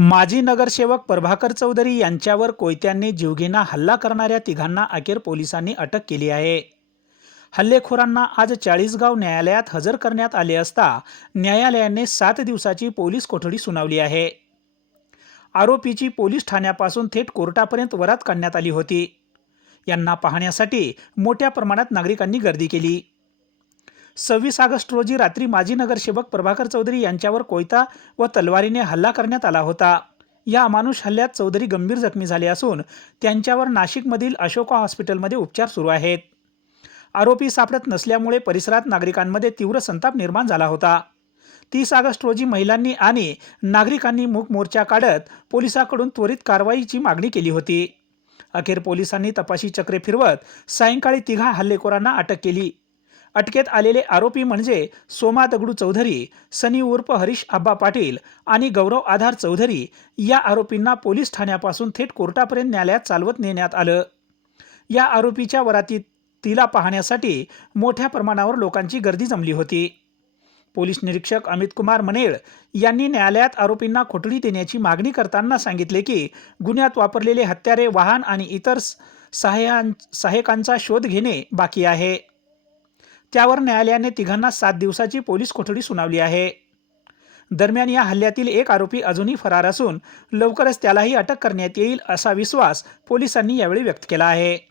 माजी नगरसेवक प्रभाकर चौधरी यांच्यावर कोयत्यांनी जीवघेणा हल्ला करणाऱ्या तिघांना अखेर पोलिसांनी अटक केली आहे. हल्लेखोरांना आज चाळीसगाव न्यायालयात हजर करण्यात आले असता न्यायालयाने सात दिवसाची पोलीस कोठडी सुनावली आहे. आरोपीची पोलीस ठाण्यापासून थेट कोर्टापर्यंत वरात काढण्यात आली होती. यांना पाहण्यासाठी मोठ्या प्रमाणात नागरिकांनी गर्दी केली. सव्वीस ऑगस्ट रोजी रात्री माजी नगरसेवक प्रभाकर चौधरी यांच्यावर कोयता व तलवारीने हल्ला करण्यात आला होता. या अमानुष हल्ल्यात चौधरी गंभीर जखमी झाले असून त्यांच्यावर नाशिकमधील अशोका हॉस्पिटलमध्ये उपचार सुरू आहेत. आरोपी सापडत नसल्यामुळे परिसरात नागरिकांमध्ये तीव्र संताप निर्माण झाला होता. तीस ऑगस्ट रोजी महिलांनी आणि नागरिकांनी मूक मोर्चा काढत पोलिसांकडून त्वरित कारवाईची मागणी केली होती. अखेर पोलिसांनी तपाशी चक्रे फिरवत सायंकाळी तिघा हल्लेखोरांना अटक केली. अटकेत आलेले आरोपी म्हणजे सोमा दगडू चौधरी सनी उर्फ हरीश आब्बा पाटील आणि गौरव आधार चौधरी या आरोपींना पोलीस ठाण्यापासून थेट कोर्टापर्यंत न्यायालयात चालवत नेण्यात आलं. या आरोपीच्या वरातीत तिला पाहण्यासाठी मोठ्या प्रमाणावर लोकांची गर्दी जमली होती. पोलीस निरीक्षक अमित कुमार मनेळ यांनी न्यायालयात आरोपींना खोटडी देण्याची मागणी करताना सांगितले की गुन्ह्यात वापरलेले हत्यारे वाहन आणि इतर सहाय्यां सहाय्यकांचा शोध घेणे बाकी आहे. त्यावर न्यायालयाने तिघांना सात दिवसाची पोलीस कोठडी सुनावली आहे. दरम्यान या हल्ल्यातील एक आरोपी अजूनही फरार असून लवकरच त्यालाही अटक करण्यात येईल असा विश्वास पोलिसांनी यावेळी व्यक्त केला आहे.